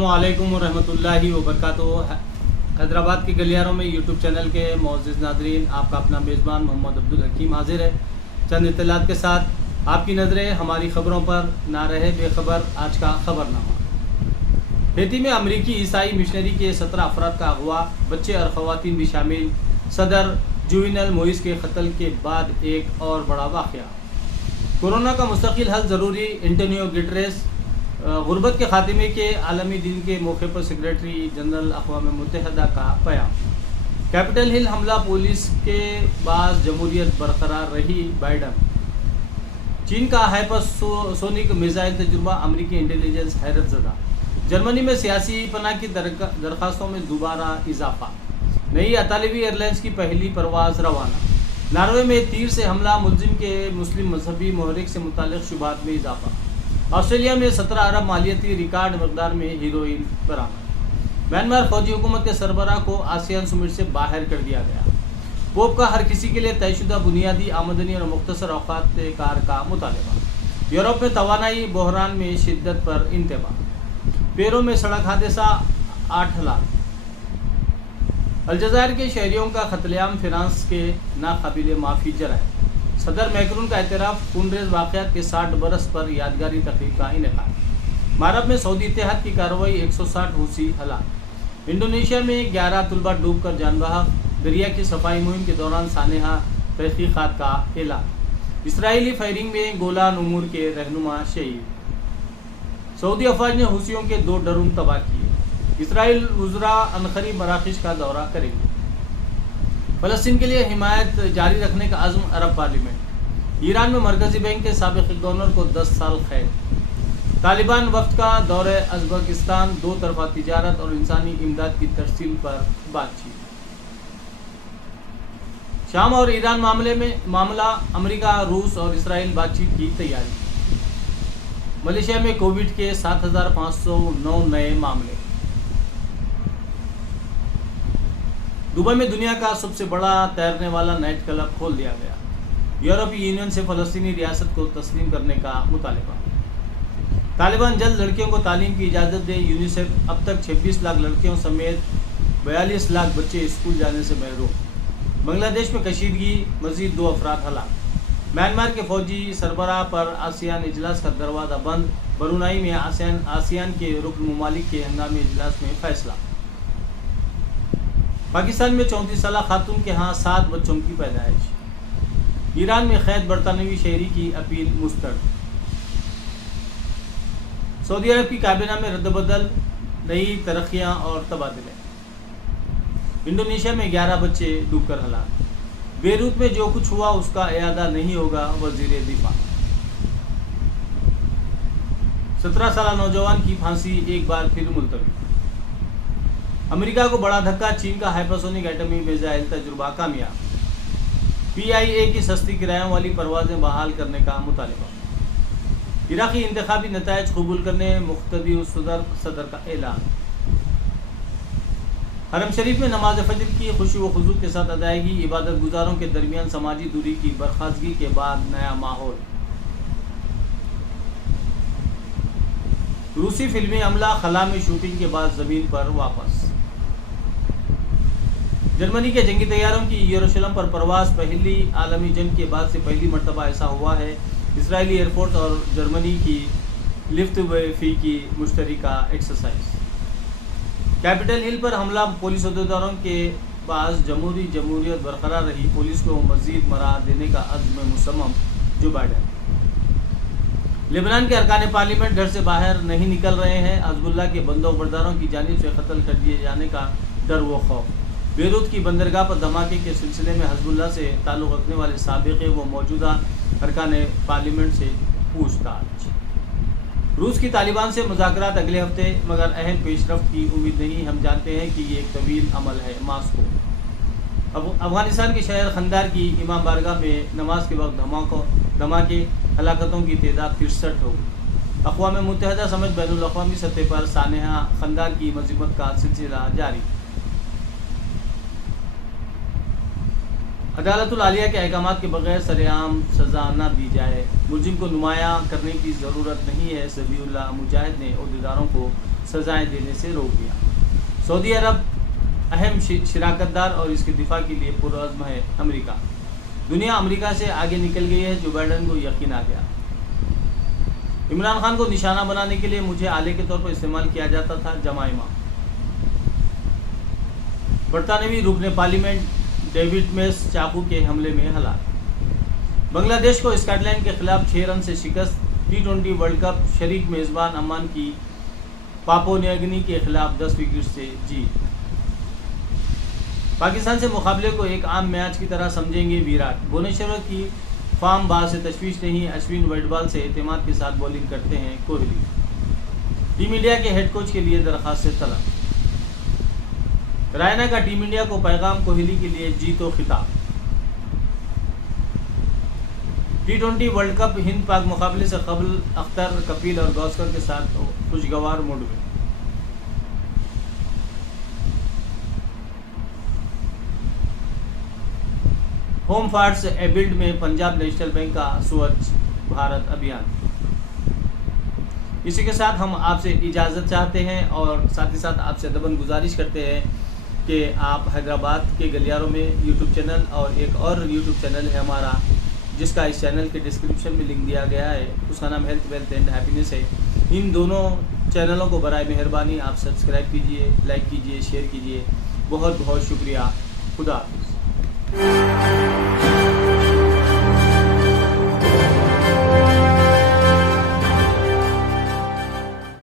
अस्सलामु अलैकुम रहमतुल्लाहि व बरकातुहू। हैदराबाद के गलियारों में यूट्यूब चैनल के मोअज़्ज़िज़ नाज़रीन, आपका अपना मेज़बान मोहम्मद अब्दुल हकीम हाजिर है चंद इत्तलात के साथ। आपकी नज़रें हमारी ख़बरों पर ना रहे बेखबर। आज का ख़बरनामा। हैती में अमरीकी ईसाई मिशनरी के 17 अफराद का अगवा, बच्चे और ख़वातीन भी शामिल। सदर जुवेनल मोइस के कत्ल के बाद एक और बड़ा वाक़या। कोरोना का मुस्तकिल हल ज़रूरी, एंटोनियो गुटेरेस। गुर्बत के खात्मे के आलमी दिन के मौके पर सेक्रेटरी जनरल अक़वाम मुत्तहिदा का बयान। कैपिटल हिल हमला, पुलिस के बाज़ जमहूरियत बरकरार रही, बाइडन। चीन का हाइपरसोनिक मिसाइल तजुर्बा, अमरीकी इंटेलिजेंस हैरत ज़दा। जर्मनी में सियासी पनाह की दरख्वास्तों में दोबारा इजाफा। नई अतालवी एयरलाइंस की पहली परवाज़ रवाना। नॉर्वे में तीर से हमला, मुलजिम के मुस्लिम मजहबी महरिक से मुताल्लिक़ शुबहात में इजाफा। ऑस्ट्रेलिया में 17 अरब मालियती रिकॉर्ड मकदार में हीरोइन बरामद। म्यांमार फौजी हुकूमत के सरबराह को आसियान समिट से बाहर कर दिया गया। पोप का हर किसी के लिए तयशुदा बुनियादी आमदनी और मुख्तसर औकात कार का मुतालबा। यूरोप में तवानाई बहरान में शिद्दत पर इंतबाह। पेरू में सड़क हादसा, 8 हलाक। अलजायर के शहरियों का कत्लेआम फ्रांस के नाकाबिले माफ़ी जराए। सदर मैक्रोन का एतराफ़, खूनरेज़ वाक़यात के 60 बरस पर यादगारी तकरीब का इनेकाद। मारब में सऊदी इत्तेहाद की कार्रवाई, 160 हूसी हलाक। इंडोनेशिया में 11 तलबा डूब कर जान बहक। दरिया की सफाई मुहिम के दौरान सानहा तहक़ीक़ात का ऐलान। इसराइली फायरिंग में गोलान उमूर के रहनुमा शहीद। सऊदी अफवाज ने हूसियों के 2 ड्रोन तबाह किए। इसराइल वज़रा अनक़रीब मराकश का दौरा करेंगे। फ़लस्तीन के लिए हिमायत जारी रखने का अज़्म अरब पार्लियामेंट। ईरान में मरकज़ी बैंक के साबिक़ गवर्नर को 10 साल कैद। तालिबान वफ़द का दौरे उज़्बेकिस्तान, 2 तरफ़ा तिजारत और इंसानी इमदाद की तरसील पर बातचीत। शाम और ईरान मामला, अमेरिका, रूस और इसराइल बातचीत की तैयारी। मलेशिया में कोविड के 7,509 नए मामले। दुबई में दुनिया का सबसे बड़ा तैरने वाला नाइट क्लब खोल दिया गया। यूरोपीय यूनियन से फ़लस्तीनी रियासत को तस्लीम करने का मुतालबा। तालिबान जल्द लड़कियों को तालीम की इजाज़त दे। यूनिसेफ अब तक 26 लाख लड़कियों समेत 42 लाख बच्चे स्कूल जाने से महरूम। बांग्लादेश में कशीदगी, मज़ीद 2 अफराद हलाक। म्यांमार के फौजी सरबराह पर आसियान इजलास का दरवाज़ा बंद। ब्रुनाई में आसियान के रुकन ममालिक के हंगामी इजलास में फ़ैसला। पाकिस्तान में 34 साला खातून के यहाँ 7 बच्चों की पैदाइश। ईरान में क़ैद बरतानवी शहरी की अपील मुस्तरद। सऊदी अरब की काबीना में रद्दबदल, नई तरक्कियाँ और तबादले। इंडोनेशिया में 11 बच्चे डूबकर हलाक। बेरूत में जो कुछ हुआ उसका इयादा नहीं होगा, वज़ीर दिफा। 17 साला नौजवान की फांसी एक बार फिर मुलतवी। अमेरिका को बड़ा धक्का, चीन का हाइपरसोनिक एटमी मिसाइल तजुर्बा कामयाब। PIA की सस्ती किरायों वाली परवाज़ें बहाल करने का मुतालबा। इराक़ी इंतखाबी नताइज कबूल करने मुक़्तदी सदर का ऐलान। हरम शरीफ में नमाज फजर की खुशू व खुजू के साथ अदायगी। इबादत गुजारों के दरमियान समाजी दूरी की बरखास्तगी के बाद नया माहौल। रूसी फिल्मी अमला खला में शूटिंग के बाद ज़मीन पर वापस। जर्मनी के जंगी तैयारों की यरूशलेम पर परवाज़, पहली आलमी जंग के बाद से पहली मरतबा ऐसा हुआ है। इसराइली एयरफोर्स और जर्मनी की लिफ्टवैफ़े की मुश्तरका एक्सरसाइज। कैपिटल हिल पर हमला, पुलिस अहदेदारों के पास जमहूरियत बरकरार रही। पुलिस को मज़ीद मराहत देने का अज़्म मुसम्मम, जो बाइडन। लेबनान के अरकान पार्लियामेंट घर से बाहर नहीं निकल रहे हैं। हिज़्बुल्लाह के बंदूकबरदारों की जानिब से कत्ल कर दिए जाने का डर व खौफ। बेरूत की बंदरगाह पर धमाके के सिलसिले में हिज़्बुल्लाह से ताल्लुक़ रखने वाले साबिक़ व मौजूदा अरकान पार्लियामेंट से पूछताछ। रूस की तालिबान से मुज़ाकरात अगले हफ्ते, मगर अहम पेशरफ्त की उम्मीद नहीं। हम जानते हैं कि ये एक तवील अमल है। मास्को। अब अफ़गानिस्तान के शहर खंदार की इमाम बारगाह में नमाज के वक्त धमाके, हलाकतों की तादाद 63 हो गई। अक़वाम मुत्तहिदा समेत बैनुल अक़वामी सतह पर सानहा खंदार की मज़म्मत का सिलसिला जारी। अदालतुल आलिया के अहकामात के बगैर सरेआम सज़ा न दी जाए। मुलजिम को नुमायाँ करने की ज़रूरत नहीं है। ज़बीउल्लाह मुजाहिद ने अहदेदारों को सजाएं देने से रोक दिया। सऊदी अरब अहम शराकत दार और इसके दिफा के लिए पुरअज़्म है अमेरिका। दुनिया अमेरिका से आगे निकल गई है, जो बाइडन को यकीन आ गया। इमरान खान को निशाना बनाने के लिए मुझे आले के तौर पर इस्तेमाल किया जाता था, जमाइमा। बरतानवी रुकने पार्लियामेंट डेविड मेस चाकू के हमले में हलाक। बांग्लादेश को स्कॉटलैंड के खिलाफ 6 रन से शिकस्त। T20 वर्ल्ड कप शरीक मेज़बान अमान की पापुआ न्यू गिनी के खिलाफ 10 विकेट से जीत। पाकिस्तान से मुकाबले को एक आम मैच की तरह समझेंगे विराट। भुवनेश्वर की फार्म बार से तशवीश नहीं, अश्विन व्हाइट बॉल से एतमाद के साथ बॉलिंग करते हैं कोहली। टीम इंडिया के हेड कोच के लिए दरखास्त से तलब। रायना का टीम इंडिया को पैगाम, कोहली के लिए जीतो खिताब। T20 वर्ल्ड कप हिंद पाक मुकाबले से कबल अख्तर, कपिल और गावस्कर के साथ खुशगवार मूड में। होम फार्ट्स एबिल्ड में पंजाब नेशनल बैंक का स्वच्छ भारत अभियान। इसी के साथ हम आपसे इजाज़त चाहते हैं और साथ ही साथ आपसे दबन गुजारिश करते हैं कि आप हैदराबाद के गलियारों में यूट्यूब चैनल और एक और यूट्यूब चैनल है हमारा, जिसका इस चैनल के डिस्क्रिप्शन में लिंक दिया गया है, उसका नाम हेल्थ वेल्थ एंड हैप्पीनेस है। इन दोनों चैनलों को बराए मेहरबानी आप सब्सक्राइब कीजिए, लाइक कीजिए, शेयर कीजिए। बहुत बहुत शुक्रिया। खुदा हाफिज़।